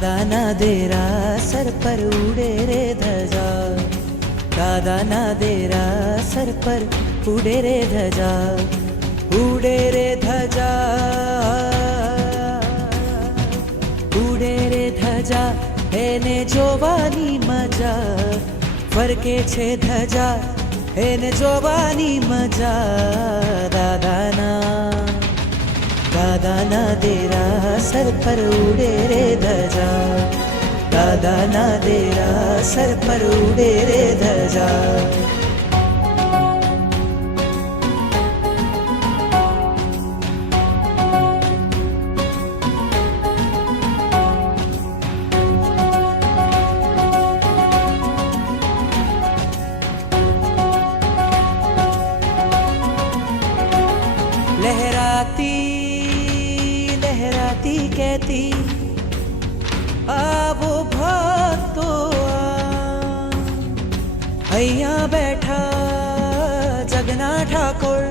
દાદાના દેરા સર પર ઉડે રે ધજા, દાદાના દેરા સર પર ઉડે રે ધજા, ઉડે રે ધજા, ઉડે રે ધજા, એને જોવાની મજા, ફરકે છે ધજા એને જોવાની મજા. દાદાના દેરા સર પર ઉડે રે ધજા, દાદાના દેરા સર પર ઉડે રે ધજા. लहराती लहराती कहती आवो भक्तो અહીંયા બેઠા જગના ઠાકોર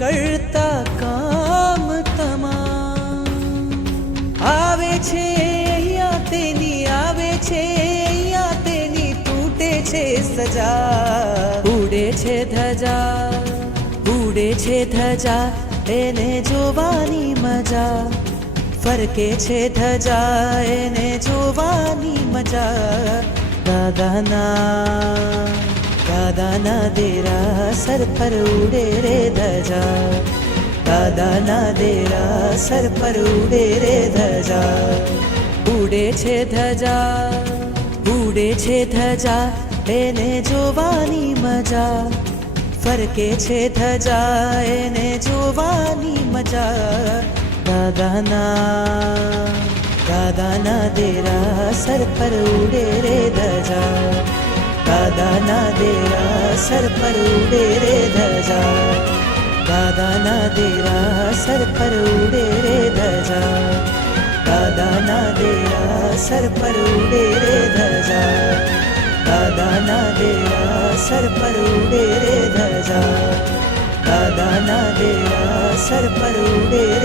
કરતા કામ તમામ, આવે છે અહીંયા તેની, આવે છે અહીંયા તેની, તૂટે છે સજા. ઉડે છે ધજા, ઉડે છે ધજા, એને જોવાની મજા, ફરકે છે ધજા એને જોવાની મજા. દાદાના દેરા સર પર ઉડે રે ધજા, દાદાના દેરા સર પર ઉડે રે ધજા. ઉડે છે ધજા, ઉડે છે ધજા, એને જોવાની મજા, ફરકે છે ધજા એને જોવાની મજા. દાદાના દેરા સર પર ઉડે રે ધજા, દાદાના દેરા સર પર ઉડે રે ધજા, દાદાના દેરા સર પર ઉડે રે ધજા, દાદાના દેરા સર પર ઉડે રે ધજા, દાદાના દેરા સર પર ઉડે રે ધજા, દાદાના દેરા સર પર ઉડે રે